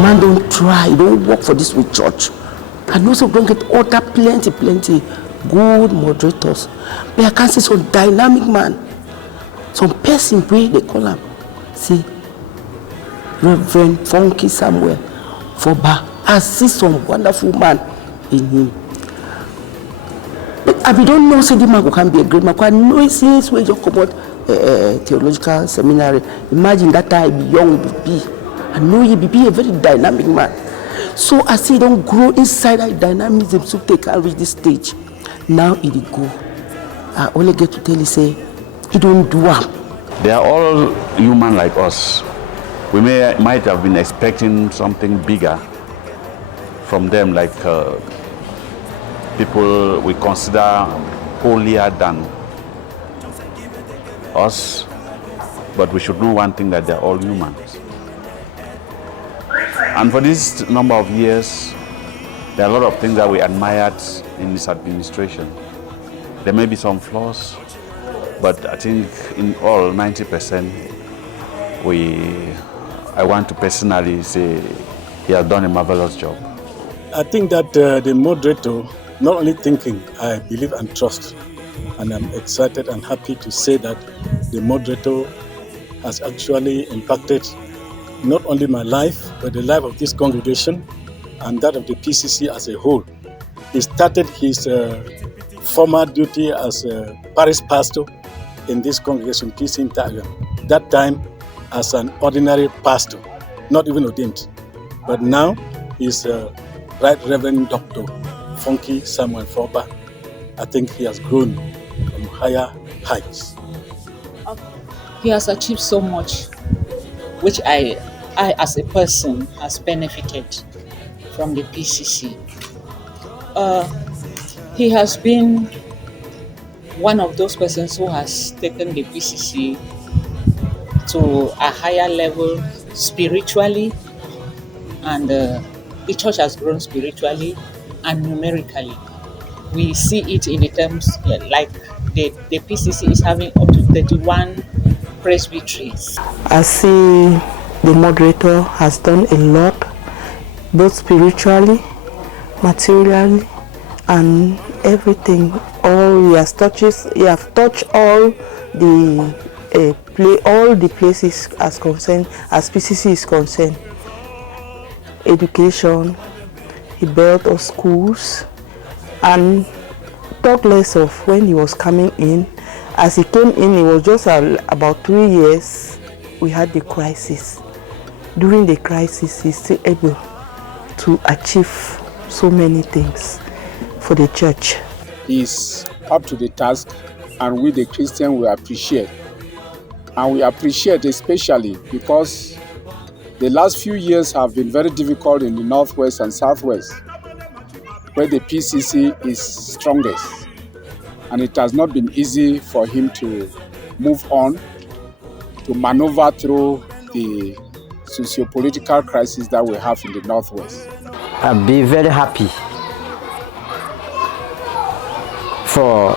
man don't try, don't work for this with church. And also don't get other plenty good moderators. But I can see some dynamic man, some person way they call him. See, Reverend Fonki Samuel Forba. I see some wonderful man in him. But I don't know say the man who can be a great man. I know since we just come out theological seminary. Imagine that time be young be. I know he be a very dynamic man. So I see don't grow inside that dynamism so they can reach this stage. Now he go. I only get to tell you say he don't do it. They are all human like us. We might have been expecting something bigger from them, like people we consider holier than us. But we should know one thing, that they're all humans. And for this number of years, there are a lot of things that we admired in this administration. There may be some flaws, but I think in all 90%, I want to personally say he has done a marvelous job. I think that the moderator, not only thinking, I believe and trust, and I'm excited and happy to say that the moderator has actually impacted not only my life, but the life of this congregation and that of the PCC as a whole. He started his former duty as a parish pastor in this congregation, PC in Tagan. That time as an ordinary pastor, not even ordained. But now he's Right Reverend Dr. Fonki Samuel Forba. I think he has grown from higher heights. He has achieved so much, which I as a person has benefited from the PCC. He has been one of those persons who has taken the PCC to a higher level spiritually, and the church has grown spiritually and numerically. We see it in the terms like the PCC is having up to 31 presbyteries. I see the moderator has done a lot, both spiritually, materially, and everything. All he has touched all the places as concerned, as PCC is concerned. Education, he built us schools, and talk less of when he was coming in. As he came in, it was just about 3 years, we had the crisis. During the crisis, he's still able to achieve so many things for the church. He's up to the task, and we the Christians will appreciate. And we appreciate especially because the last few years have been very difficult in the Northwest and Southwest, where the PCC is strongest. And it has not been easy for him to move on, to maneuver through the socio-political crisis that we have in the Northwest. I'll be very happy for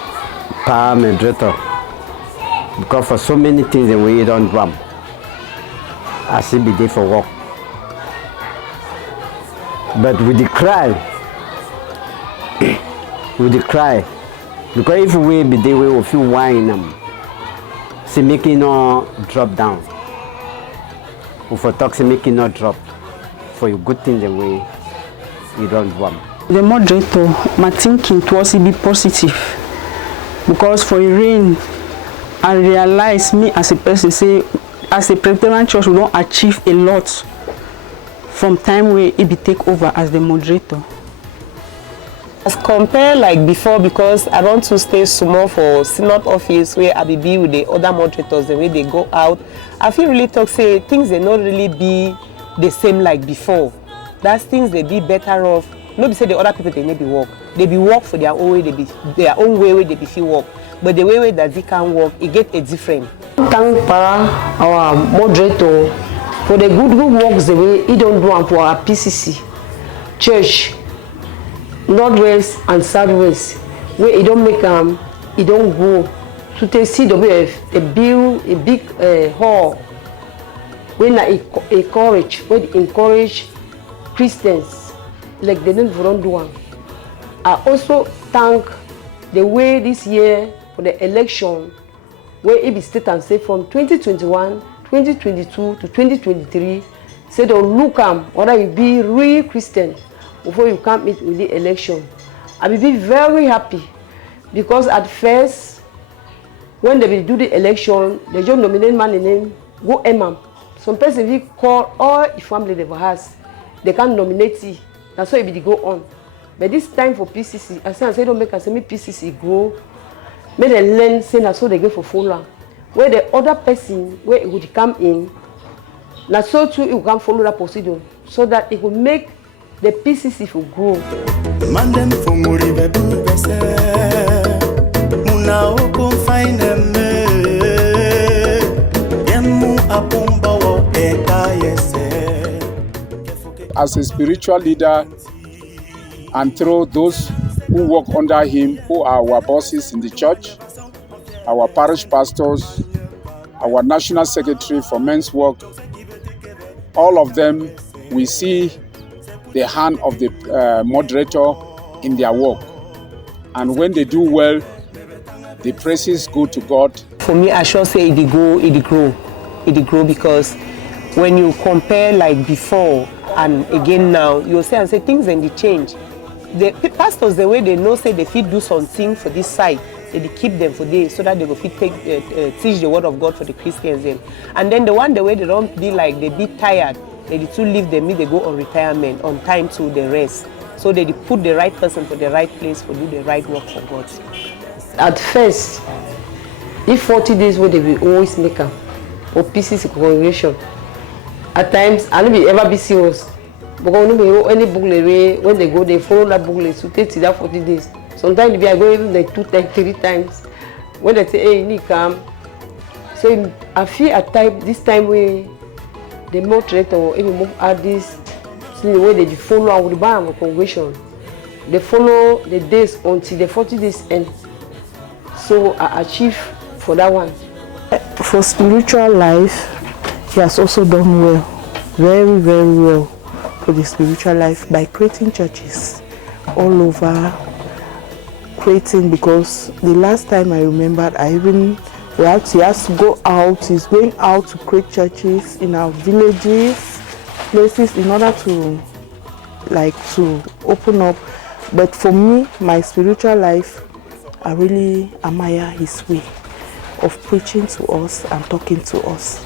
Power Moderator, because for so many things that we don't do, I still be there for work. But with the cry, because if we be there, we will feel wine, see making no drop down. For talk, see making no drop. For your good things, the way you don't want. The moderator, my thinking towards it be positive, because for a rain, I realize me as a person say, as a Presbyterian Church, we don't achieve a lot from time where it be take over as the moderator. As compared like before, because I want to stay small for synod office where I be with the other moderators, the way they go out, I feel really talk say things they not really be the same like before. That's things they be better off. Not say the other people they maybe work. They be work for their own way, they be their own way where they be feel work. But the way that they can work, it get a different. Thank our moderator for the good works the way he don't do for our PCC church, Northwest and Southwest, where he don't make he don't go to take CWF, a big hall when I encourage Christians like they don't do one. I also thank the way this year for the election, where it be state and say from 2021, 2022 to 2023, say don't look whether you be real Christian before you come meet with the election. I will be very happy because at first, when they will do the election, they just nominate man name, go imam. Some person will call all the family they has, they can nominate you. That's why it will go on. But this time for PCC, I say don't make us say me PCC grow. Make them learn, say that's so they go for follow. Where the other person, where it would come in, now so too it will come follow that procedure, so that it will make the PCC for grow. Mandem for Muribe Bubese, Muna Oko find them, Yemu Apumba wo Eka Yese. As a spiritual leader, and through those who work under him, who are our bosses in the church, our parish pastors, our national secretary for men's work, all of them, we see the hand of the moderator in their work. And when they do well, the praises go to God. For me, I should say it grow because when you compare like before and again now, you'll say and say things and they change. The pastors, the way they know, say they fit do something for this side, they keep them for this so that they go fit teach the word of God for the Christians then. And then the way they don't be like they be tired, they too leave them, they go on retirement on time to the rest. So they put the right person for the right place for do the right work for God. At first, if 40 days where they will always make up or PCC congregation, at times I don't ever be serious. Because any booklet when they go, they follow that booklet to take that 40 days. Sometimes I go even like 2 times, 3 times. When they say, hey, you need to come. So I feel at time this time we the moderator or even move at this the way they follow with the bar of congregation. They follow the days until the 40 days end. So I achieve for that one. For spiritual life, he has also done well, very, very well for the spiritual life by creating churches all over, because the last time I remembered, he has to go out, he's going out to create churches in our villages, places in order to open up. But for me, my spiritual life, I really admire his way of preaching to us and talking to us,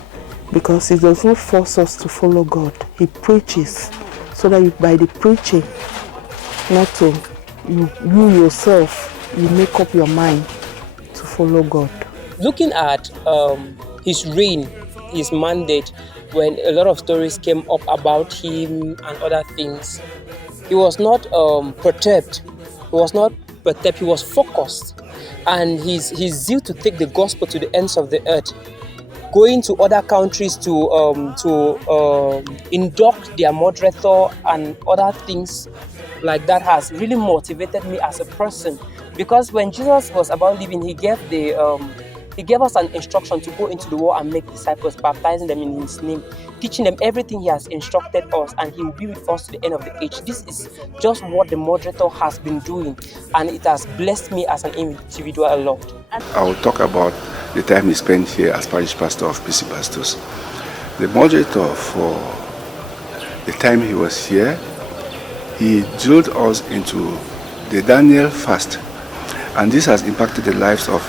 because he does not force us to follow God. He preaches so that by the preaching, not to you yourself, you make up your mind to follow God. Looking at his reign, his mandate, when a lot of stories came up about him and other things, he was not perturbed. He was not perturbed. He was focused, and his zeal to take the gospel to the ends of the earth, going to other countries to induct their moderator and other things like that has really motivated me as a person. Because when Jesus was about leaving, he gave us an instruction to go into the world and make disciples, baptizing them in his name, teaching them everything he has instructed us, and he will be with us to the end of the age. This is just what the moderator has been doing, and it has blessed me as an individual a lot. I will talk about the time he spent here as parish pastor of PC Bastos. The moderator, for the time he was here, he drilled us into the Daniel fast, and this has impacted the lives of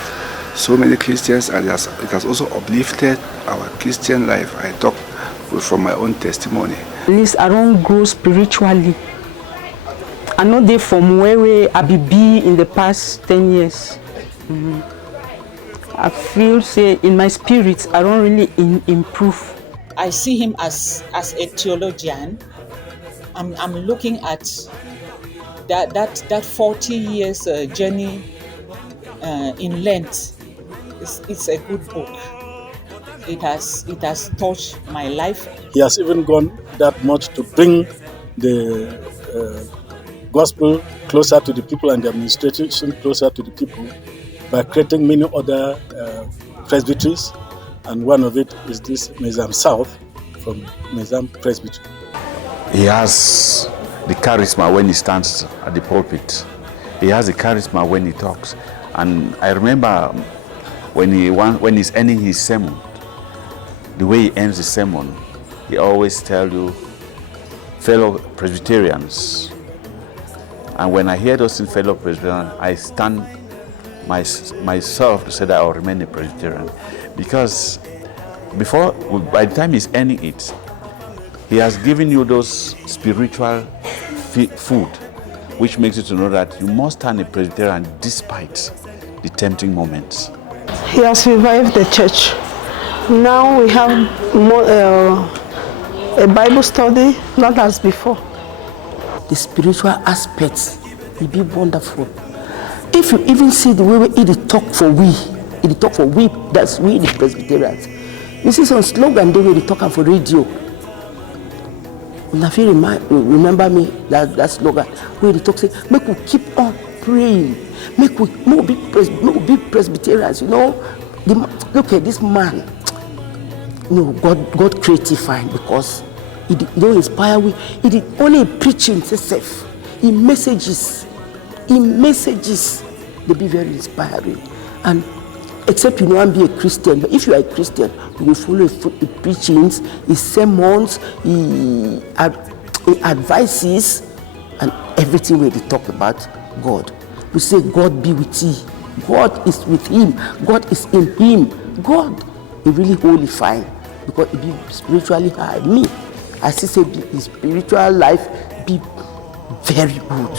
so many Christians, and it has also uplifted our Christian life. I talk from my own testimony. At least I don't grow spiritually. I know they from where I be in the past 10 years. I feel, say, in my spirit, I don't really improve. I see him as a theologian. I'm looking at that 40 years journey in Lent. It's a good book. It has touched my life. He has even gone that much to bring the gospel closer to the people and the administration closer to the people by creating many other presbyteries, and one of it is this Mezam South from Mezam Presbytery. He has the charisma when he stands at the pulpit. He has the charisma when he talks. And I remember when he's ending his sermon, the way he ends the sermon, he always tells you, fellow Presbyterians. And when I hear those things, fellow Presbyterians, I stand myself to say that I'll remain a Presbyterian. Because by the time he's ending it, he has given you those spiritual food, which makes you to know that you must stand a Presbyterian despite the tempting moments. He has revived the church. Now we have a Bible study, not as before. The spiritual aspects will be wonderful. If you even see the way it talk for we, that's we the Presbyterians. You see some slogan they will talk for radio. If you remember me, that slogan, where they talk say, make we keep on praying, make we be Presbyterians, you know. Look at this man. You know, God created fine because he don't inspire we. He did only preaching itself. In messages, they be very inspiring. And except you know and be a Christian, but if you are a Christian, you will follow his preachings, his sermons, his advices, and everything where they talk about God. We say God be with thee. God is with him. God is in him. God is really holy fine because it be spiritually high. Me, I still say his spiritual life be very good.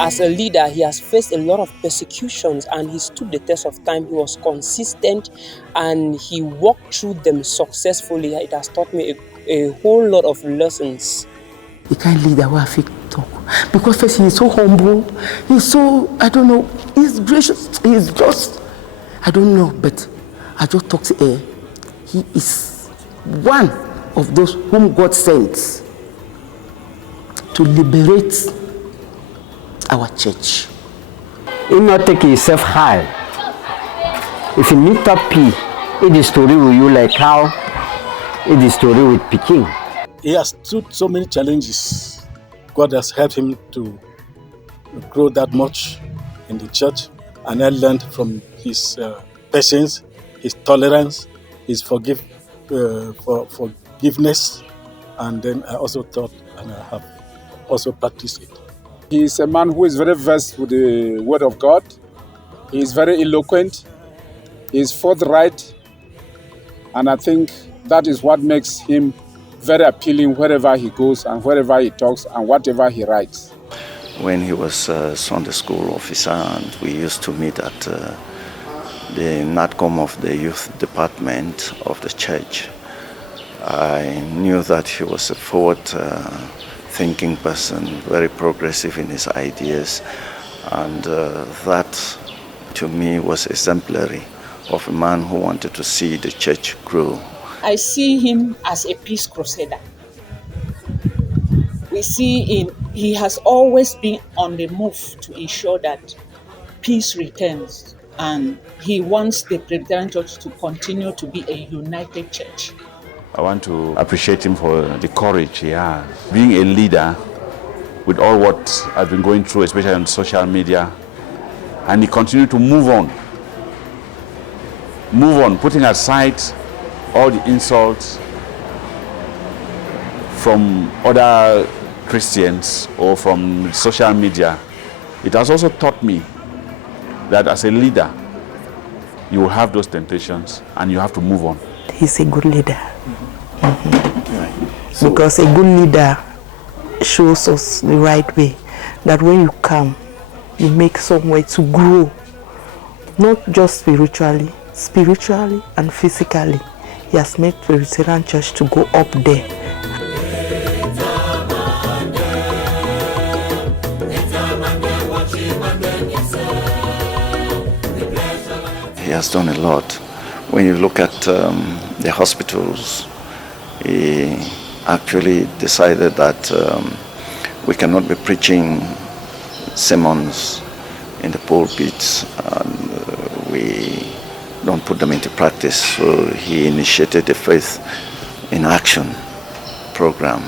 As a leader, he has faced a lot of persecutions and he stood the test of time. He was consistent and he walked through them successfully. It has taught me a whole lot of lessons. The kind of leader who I feel talk. Because first he is so humble, he's so, I don't know, he's gracious, he's just, I don't know, but I just talk to him. He is one of those whom God sends to liberate our church. He not take himself high. If you meet up P, it is story with you like how it is story with Peking. He has stood so many challenges. God has helped him to grow that much in the church, and I learned from his patience, his tolerance, his forgiveness, and then I also thought and I have also practiced it. He is a man who is very versed with the Word of God. He is very eloquent. He is forthright. And I think that is what makes him very appealing wherever he goes and wherever he talks and whatever he writes. When he was a Sunday school officer and we used to meet at the NATCOM of the youth department of the church, I knew that he was a forward-thinking person, very progressive in his ideas, and that to me was exemplary of a man who wanted to see the church grow. I see him as a peace crusader. We see he has always been on the move to ensure that peace returns, and he wants the Presbyterian Church to continue to be a united church. I want to appreciate him for the courage he has. Being a leader with all what I've been going through, especially on social media, and he continued to move on, putting aside all the insults from other Christians or from social media. It has also taught me that as a leader, you will have those temptations and you have to move on. He's a good leader. Because a good leader shows us the right way, that when you come, you make some way to grow, not just spiritually and physically. He has made the Presbyterian Church to go up there. He has done a lot. When you look at the hospitals, he actually decided that we cannot be preaching sermons in the pulpits, and we don't put them into practice. So he initiated the Faith in Action program.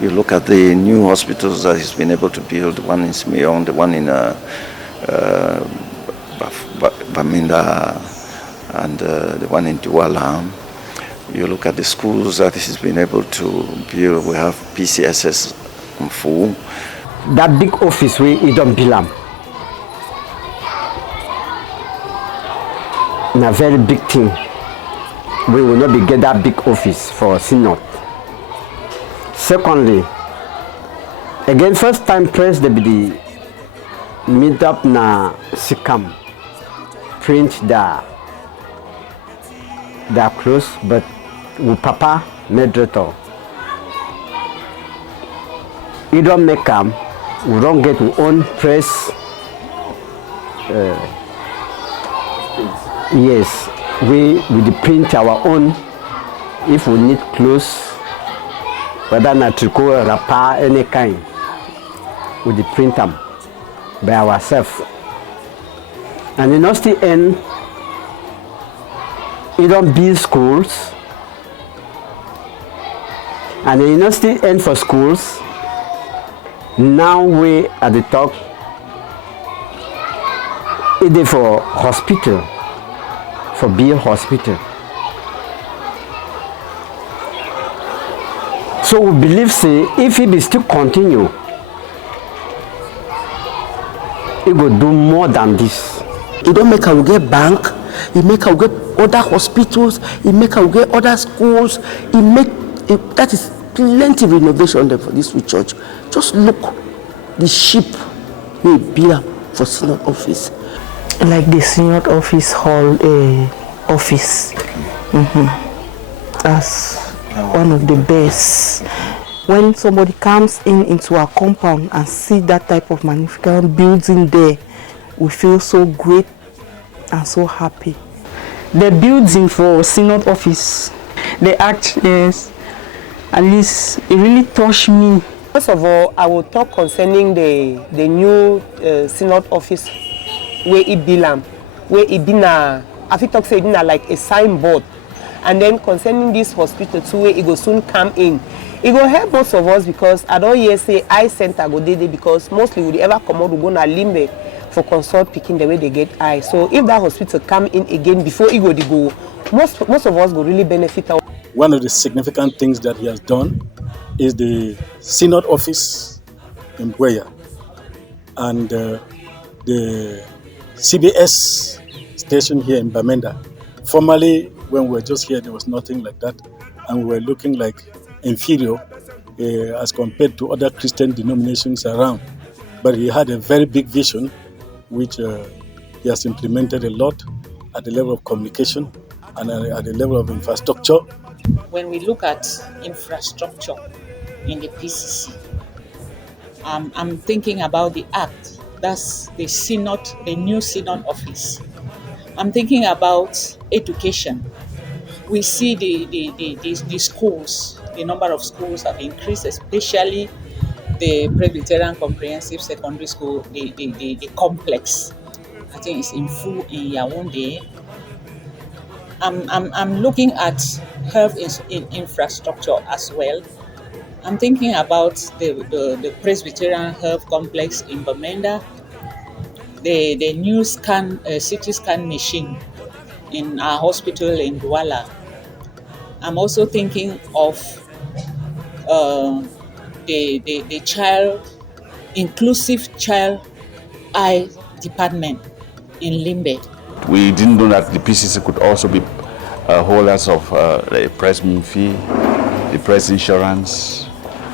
You look at the new hospitals that he's been able to build, one in Simeon, the one in Baminda, and the one in Douala. You look at the schools that he's been able to build. We have PCSS Mfu. That big office where he don't belong. A very big thing. We will not be get that big office for Synod. Secondly, again, first time press the meet up na Sikam, print the clothes, but with Papa Moderator. You don't make them, we don't get our own press. Yes, we print our own if we need clothes, whether not tricot, wrapper, any kind. We print them by ourselves. And in the end, we don't build schools. And in the end for schools, now we at the top, it is for hospital. For build hospital. So we believe say if it is still continue, it will do more than this. It don't make us get bank, it make us get other hospitals, it make us get other schools, that is plenty of renovation there for this church. Just look, the ship we build for Synod office. Like the Synod office hall office. That's one of the best. When somebody comes into our compound and see that type of magnificent building there, we feel so great and so happy. The building for Synod office, the act is, at least it really touched me. First of all, I will talk concerning the new Synod office where it belong, where it been I feel talk say it like a signboard, and then concerning this hospital too, where it will soon come in. It will help most of us because I don't hear say eye center go there because mostly we ever come out to go na Limbe for consult picking the way they get eye. So if that hospital come in again before it go, most of us will really benefit. One of the significant things that he has done is the Synod office in Buea and the CBS station here in Bamenda. Formerly, when we were just here, there was nothing like that, and we were looking like inferior as compared to other Christian denominations around. But he had a very big vision, which he has implemented a lot at the level of communication and at the level of infrastructure. When we look at infrastructure in the PCC, I'm thinking about the act. That's the Synod, the new Synod office. I'm thinking about education. We see the schools, the number of schools have increased, especially the Presbyterian Comprehensive Secondary School, the complex. I think it's in Fu in Yaoundé. I'm looking at health in infrastructure as well. I'm thinking about the Presbyterian Health Complex in Bamenda, the new CT scan machine in our hospital in Douala. I'm also thinking of the inclusive child eye department in Limbe. We didn't know that the PCC could also be holders of the press fee, the press insurance.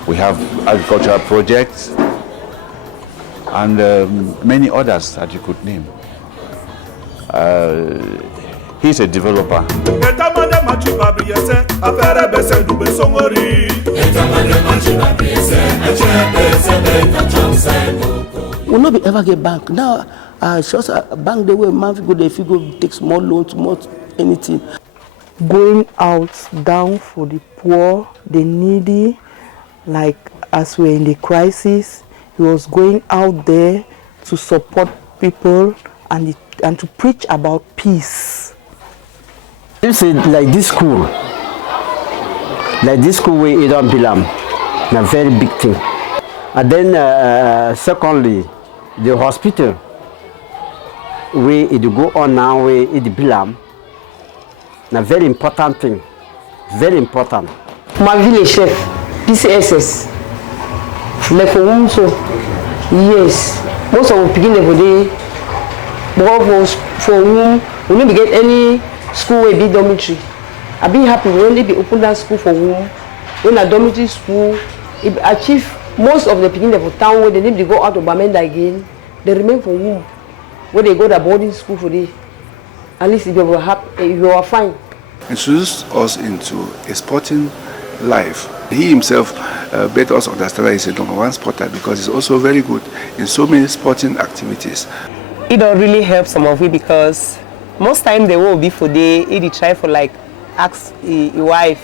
We have agricultural projects and many others that you could name. He's a developer. We'll not be ever get bank. Now, just a bank they will month go there if you go take small loans, more anything. Going out down for the poor, the needy, like as we're in the crisis, he was going out there to support people, and the and to preach about peace. It's like this school where you don't belong, a very big thing. And then secondly, the hospital where it go on now, where it belong, a very important thing, very important. My village chef, PCSS, like for whom so, yes, most of the people every day, but for whom we don't get any school will be dormitory. I be happy when they be open that school for whom, when a dormitory school, it achieve most of the people of town where they need to go out of Bamenda again, they remain for whom, where they go to boarding school for day. At least if you were happy, you are fine. Introduced us into a sporting life. He himself made us understand that he's a number one sporter because he's also very good in so many sporting activities. It don't really help some of it because most time they will be for day, it try for like ask your wife,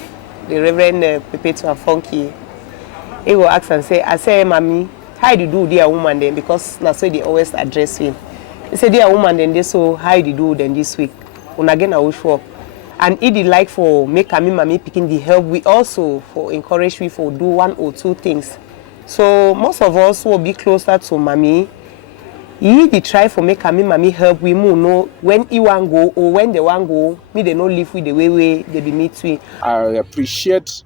the Reverend Perpetua Fonki. He will ask and say, I say, Mommy, how do you do dear woman then? Because that's why they always address him. He said, dear woman then they so how do you do then this week? When again I will show up. And it is like for make mommy picking the help, we also for encourage we for do 1 or 2 things. So most of us will be closer to mommy. He try for make mommy help we more know when he want go or when they want go, me they not live with the way they be meet with. I appreciate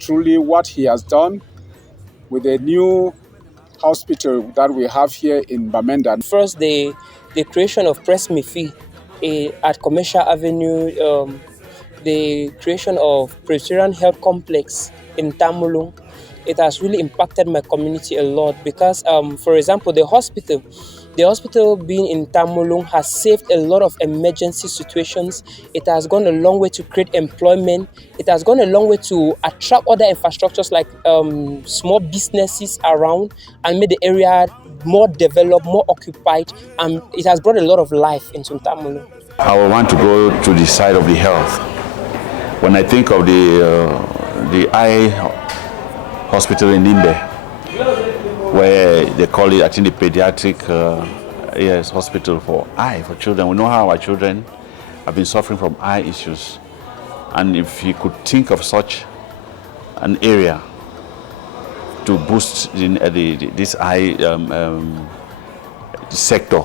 truly what he has done with the new hospital that we have here in Bamenda. First, the creation of Presbyterian at Commercial Avenue, the creation of Presbyterian Health Complex in Tamulung, it has really impacted my community a lot because, for example, the hospital being in Tamulung has saved a lot of emergency situations. It has gone a long way to create employment. It has gone a long way to attract other infrastructures like small businesses around and made the area more developed, more occupied, and it has brought a lot of life into Tamulung. I want to go to the side of the health. When I think of the eye hospital in Nimbe, where they call it, I think, the pediatric hospital for eye for children. We know how our children have been suffering from eye issues, and if you could think of such an area to boost this eye sector,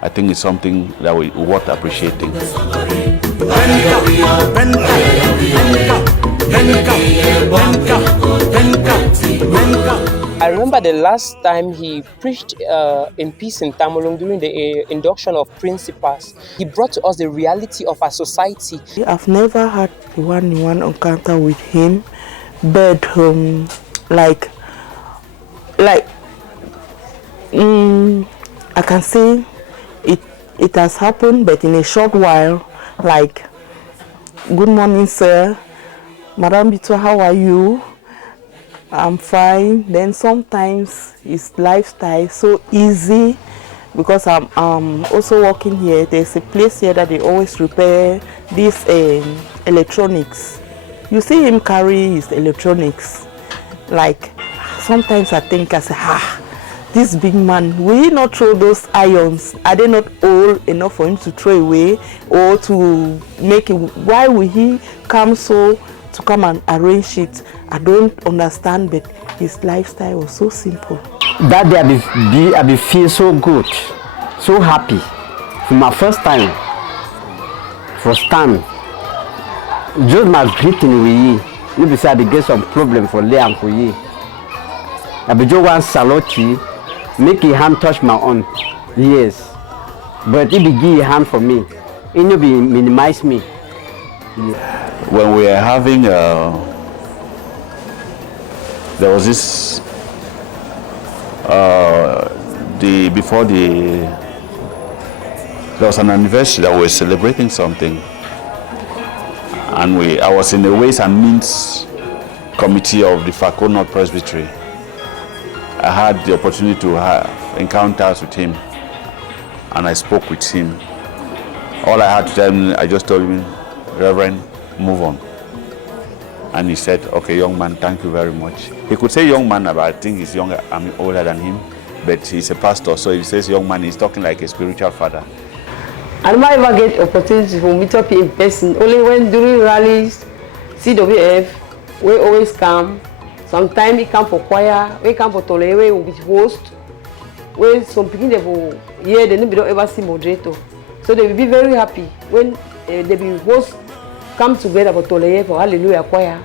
I think it's something that we worth appreciating. I remember the last time he preached in peace in Tamulung during the induction of principals. He brought to us the reality of our society. I've never had one-on-one encounter with him, but I can say it has happened, but in a short while, like, good morning, sir. Madam Bito, how are you? I'm fine. Then sometimes his lifestyle so easy because I'm also working here. There's a place here that they always repair these electronics. You see him carry his electronics. Like, sometimes I think, I say, this big man, will he not throw those irons? Are they not old enough for him to throw away or to make it? Why will he come to come and arrange it? I don't understand, but his lifestyle was so simple. That day I be feel so good, so happy. For my first time, for stand, just my greeting with you. Maybe say I be get some problem for lay and for you. I be just want salute you, make your hand touch my own. Yes, but it be give your hand for me. It no be minimize me. Yeah. When we are having, there was this, there was an anniversary that we were celebrating something, and I was in the Ways and Means Committee of the Fako North Presbytery. I had the opportunity to have encounters with him, and I spoke with him. All I had to tell him, I just told him, Reverend, move on. And he said, okay, young man, thank you very much. He could say young man, but I think he's younger, I'm older than him, but he's a pastor, so if he says young man, he's talking like a spiritual father. I never ever get opportunity to meet up in person. Only when during rallies, CWF, we always come. Sometimes we come for choir, we come for tole, we will be host. When some people they will hear, they don't ever see moderator. So they will be very happy when they will host come together for tole for hallelujah choir.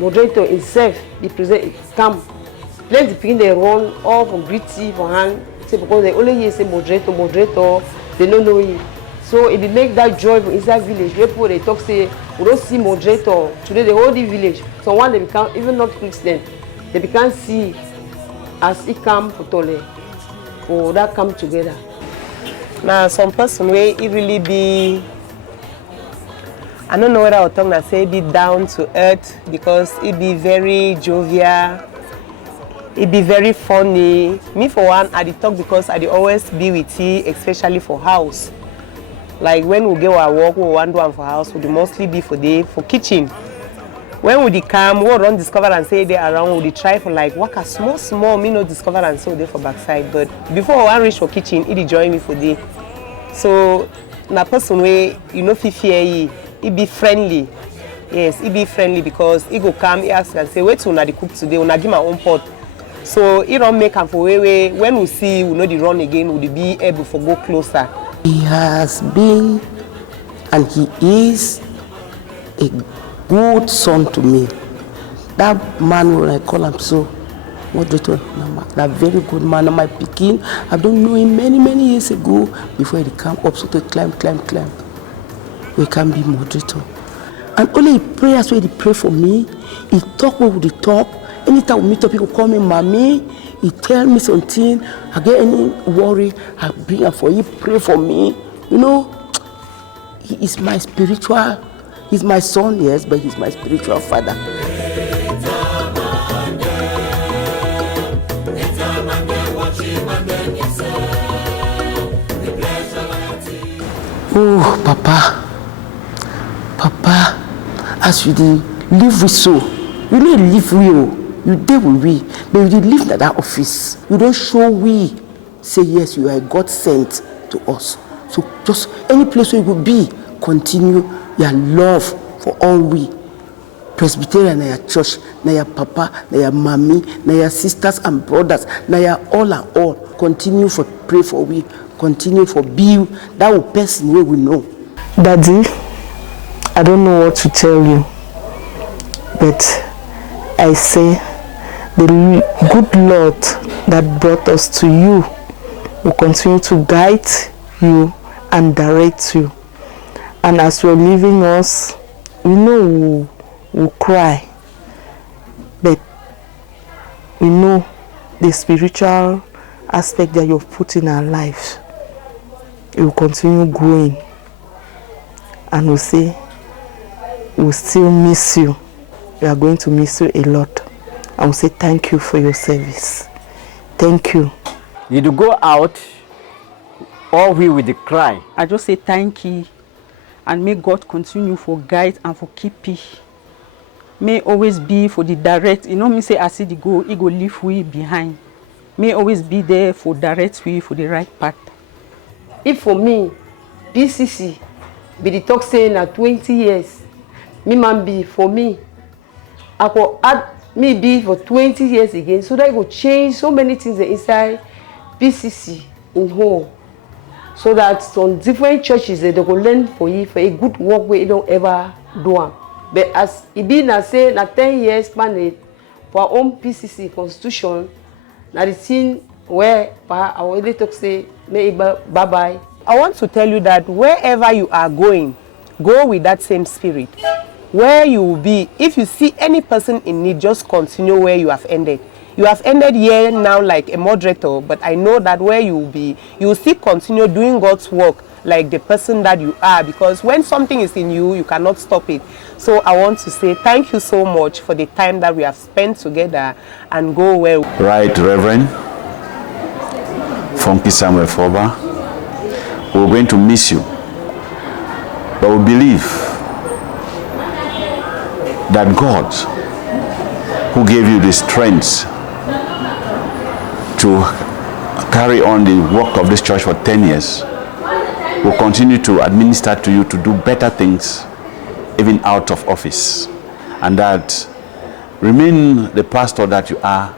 Moderator himself, the present come. Plenty people they run all for gritty for hand. Say because they only hear say moderator, they don't know it. So it will make that joy inside village. People they talk say we don't see moderator today. The whole village. So one they become even not Christian, they become see as he come for tole, for that come together. Now some person way it really be. I don't know whether I'll talk that say be down to earth because it be very jovial. It be very funny. Me for one, I did talk because I did always be with you, especially for house. Like when we get our work, we want to do for house, we mostly be for kitchen. When we come, we run discover and say they around, we try for like work a small, me no discover and say they for backside. But before I reach for kitchen, it join me for day. So na person way, you know, fear it be friendly. Yes, it be friendly because he go come, he ask and say, wait till I cook today, when I give my own pot. So it don't make him for way when we see we know the run again, we'll be able to go closer. He has been and he is a good son to me. That man, when I call him so, moderator, that very good man, my Pekin, I don't know him many years ago before he come up, so to climb. We can be moderator. And only prayers where he pray for me, he talk with the talk. Anytime we meet up, people call me mommy. He tell me something. I get any worry, I bring him for you. Pray for me. You know, he is my spiritual. He's my son, yes, but he's my spiritual father. Oh, Papa, as you live with so, you don't live real. You there with we, but you live at that office. You don't show we. Say yes, you are God sent to us. So just any place where you will be, continue your love for all we. Presbyterian, na your church, na your papa, na your mommy, na your sisters and brothers, na your all and all. Continue for pray for we. Continue for be that will person where we know. Daddy, I don't know what to tell you, but I say the good Lord that brought us to you will continue to guide you and direct you. And as you're leaving us, we know we'll cry, but we know the spiritual aspect that you've put in our lives. It will continue growing, and we'll say we'll still miss you. We are going to miss you a lot. I will say thank you for your service. Thank you. You to go out, all we with the cry. I just say thank you, and may God continue for guide and for keep it. May always be for the direct. You know me say I see the go, he go leave we behind. May always be there for direct we for the right path. If for me, BCC, be the talk saying at 20 years, me man be for me. I could add me be for 20 years again, so that I could change so many things inside BCC in whole. So that some different churches they could learn for you for a good work where you don't ever do them. But as it be now say na 10 years mandate for our own PCC constitution, now the thing where I already talk say bye bye. I want to tell you that wherever you are going, go with that same spirit. Where you will be, if you see any person in need, just continue where you have ended. You have ended here now like a moderator, but I know that where you will be, you will still continue doing God's work like the person that you are, because when something is in you, you cannot stop it. So I want to say thank you so much for the time that we have spent together, and go well. Right, Reverend Fonki Samuel Forba, we're going to miss you, but we believe that God, who gave you the strength to carry on the work of this church for 10 years, will continue to administer to you to do better things even out of office, and that remain the pastor that you are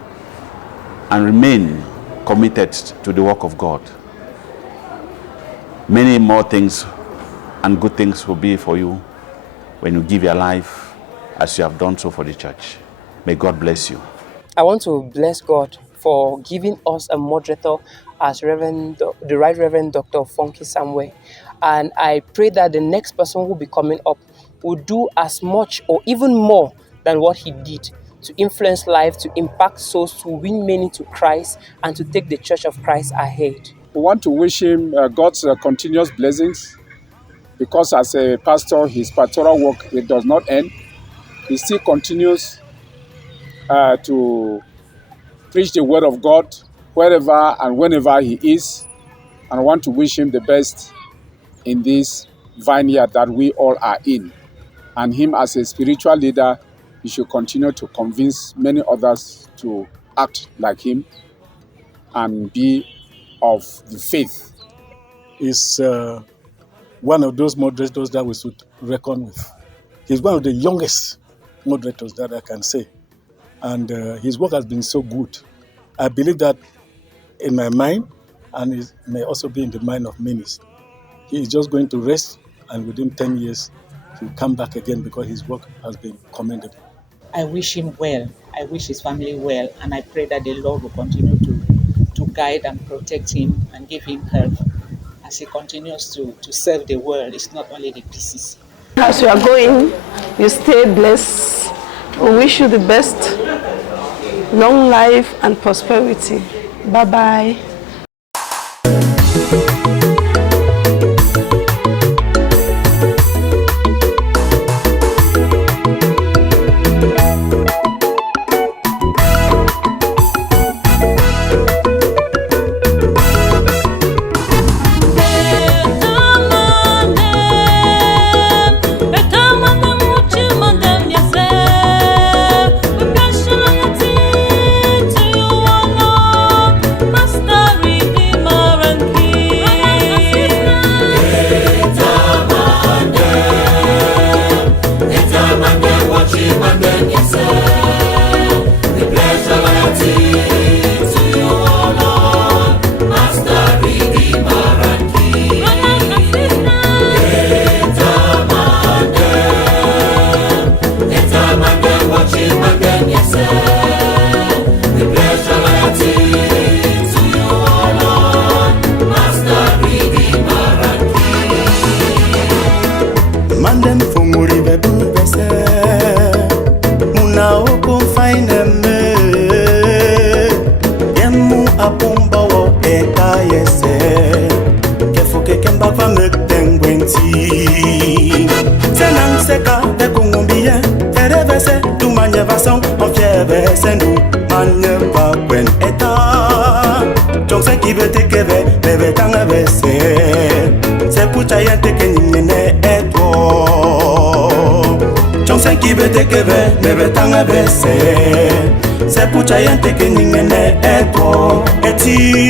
and remain committed to the work of God. Many more things and good things will be for you when you give your life as you have done so for the church. May God bless you. I want to bless God for giving us a moderator as the Right Reverend Dr. Fonki Samuel. And I pray that the next person who will be coming up will do as much or even more than what he did to influence life, to impact souls, to win many to Christ, and to take the Church of Christ ahead. We want to wish him God's continuous blessings, because as a pastor, his pastoral work, it does not end. He still continues to preach the word of God wherever and whenever he is. And I want to wish him the best in this vineyard that we all are in. And him as a spiritual leader, he should continue to convince many others to act like him and be of the faith. Is one of those moderators that we should reckon with. He's one of the youngest moderators that I can say. And his work has been so good. I believe that in my mind, and it may also be in the mind of many. He is just going to rest, and within 10 years, he'll come back again because his work has been commendable. I wish him well. I wish his family well. And I pray that the Lord will continue to guide and protect him and give him help as he continues to serve the world. It's not only the PCC. As you are going, you stay blessed. We wish you the best, long life and prosperity. Bye-bye. Se pucha yante que ningene eto eti